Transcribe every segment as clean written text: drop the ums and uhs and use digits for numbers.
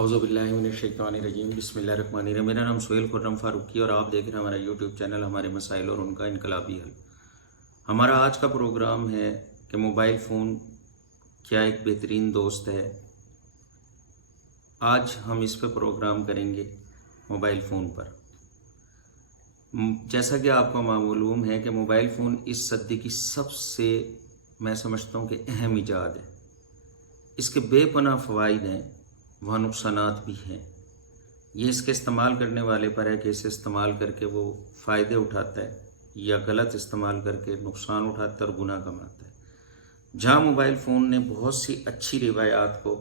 औज़ुबिल्लाहिमिनश्शैतानिर्रजीम बिस्मिल्लाहिर्रहमानिर्रहीम। मेरा नाम सुहेल खुर्रम फारूकी और आप देख रहे हैं हमारा यूट्यूब चैनल हमारे मसाइल और उनका इनकलाबी हल। हमारा आज का प्रोग्राम है कि मोबाइल फ़ोन क्या एक बेहतरीन दोस्त है। आज हम इस पर प्रोग्राम करेंगे मोबाइल फ़ोन पर। जैसा कि आपको मालूम है कि मोबाइल फ़ोन इस सदी की सबसे, मैं समझता हूँ कि अहम ईजाद है। इसके बेपनाह फ़वाइद हैं, वहाँ नुकसानात भी हैं। ये इसके इस्तेमाल करने वाले पर है कि इसे इस्तेमाल करके वो फ़ायदे उठाता है या गलत इस्तेमाल करके नुकसान उठाता है और गुनाह कमाता है। जहाँ मोबाइल फ़ोन ने बहुत सी अच्छी रिवायात को,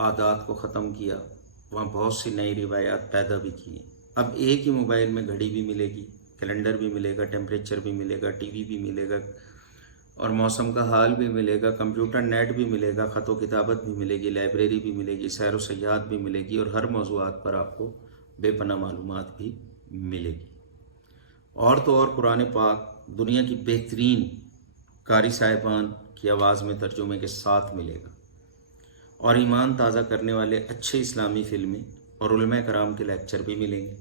आदात को ख़त्म किया, वहाँ बहुत सी नई रिवायात पैदा भी की। अब एक ही मोबाइल में घड़ी भी मिलेगी, कैलेंडर भी मिलेगा, टेम्परेचर भी मिलेगा, टीवी भी मिलेगा और मौसम का हाल भी मिलेगा, कंप्यूटर नेट भी मिलेगा, ख़त व किताबत भी मिलेगी, लाइब्रेरी भी मिलेगी, सैर व सयाहत भी मिलेगी और हर मौज़ूआत पर आपको बेपनाह मालूमात भी मिलेगी। और तो और कुरान पाक दुनिया की बेहतरीन कारी साहिबान की आवाज़ में तर्जुमे के साथ मिलेगा और ईमान ताज़ा करने वाले अच्छे इस्लामी फ़िल्में और उलमा कराम के लेक्चर भी मिलेंगे।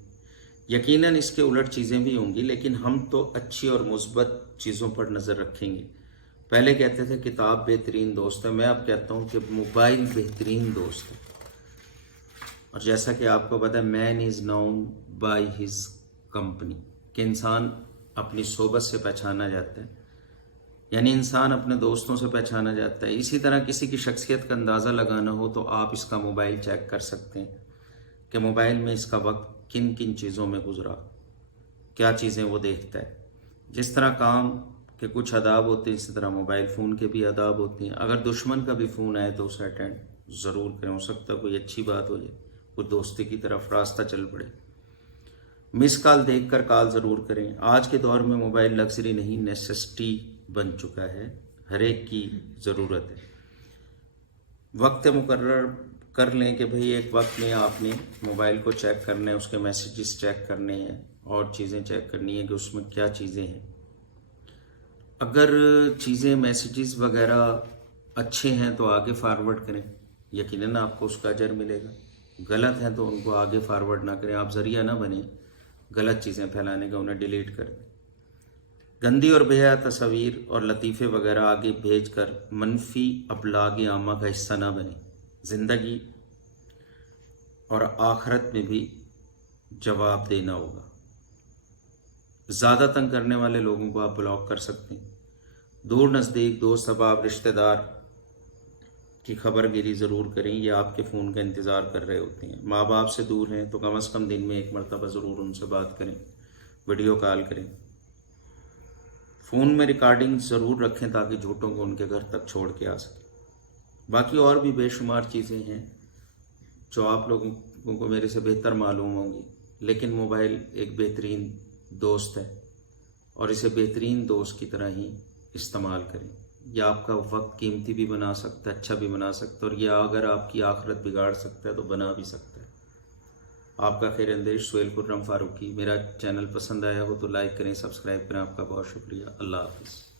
यकीनन इसके उलट चीज़ें भी होंगी, लेकिन हम तो अच्छी और मुस्बत चीज़ों पर नज़र रखेंगे। पहले कहते थे किताब बेहतरीन दोस्त है, मैं अब कहता हूँ कि मोबाइल बेहतरीन दोस्त है। और जैसा कि आपको पता है, man is known by his company, कि इंसान अपनी सोबत से पहचाना जाता है, यानी इंसान अपने दोस्तों से पहचाना जाता है। इसी तरह किसी की शख्सियत का अंदाज़ा लगाना हो तो आप इसका मोबाइल चेक कर सकते हैं कि मोबाइल में इसका वक्त किन किन चीज़ों में गुजरा, क्या चीज़ें वो देखता है। जिस तरह काम के कुछ आदाब होते हैं, इसी तरह मोबाइल फ़ोन के भी आदाब होते हैं। अगर दुश्मन का भी फ़ोन आए तो उसे अटेंड ज़रूर करें, हो सकता है कोई अच्छी बात हो जाए, कोई दोस्ती की तरफ रास्ता चल पड़े। मिस कॉल देख कर कॉल ज़रूर करें। आज के दौर में मोबाइल लग्जरी नहीं, नेसेसिटी बन चुका है, हर एक की ज़रूरत है। वक्त मुकर्रर कर लें कि भाई एक वक्त में आपने मोबाइल को चेक करना है, उसके मैसेजेस चेक करने हैं और चीज़ें चेक करनी है कि उसमें क्या चीज़ें हैं। अगर चीज़ें मैसेजेस वगैरह अच्छे हैं तो आगे फारवर्ड करें, यकीनन आपको उसका अजर मिलेगा। गलत हैं तो उनको आगे फारवर्ड ना करें, आप ज़रिया ना बने गलत चीज़ें फैलाने का, उन्हें डिलीट कर दें। गंदी और बेहया तस्वीर और लतीफ़े वगैरह आगे भेजकर मनफी अबलाग आमा का हिस्सा ना बने। ज़िंदगी और आखिरत में भी जवाब देना होगा। ज़्यादा तंग करने वाले लोगों को आप ब्लॉक कर सकते हैं। दूर नज़दीक, दोस्त अहबाब, रिश्तेदार की खबरगिरी ज़रूर करें, ये आपके फ़ोन का इंतज़ार कर रहे होते हैं। माँ बाप से दूर हैं तो कम से कम दिन में एक मरतबा ज़रूर उनसे बात करें, वीडियो कॉल करें। फ़ोन में रिकॉर्डिंग ज़रूर रखें ताकि झूठों को उनके घर तक छोड़ के आ सकें। बाकी और भी बेशुमार चीज़ें हैं जो आप लोगों को मेरे से बेहतर मालूम होंगी, लेकिन मोबाइल एक बेहतरीन दोस्त है और इसे बेहतरीन दोस्त की तरह ही इस्तेमाल करें। यह आपका वक्त कीमती भी बना सकता है, अच्छा भी बना सकता है, और यह अगर आपकी आखिरत बिगाड़ सकता है तो बना भी सकता है। आपका खैर अंदेश सुहेल खुर्रम फारूकी। मेरा चैनल पसंद आया हो तो लाइक करें, सब्सक्राइब करें। आपका बहुत शुक्रिया। अल्लाह हाफ़िज़।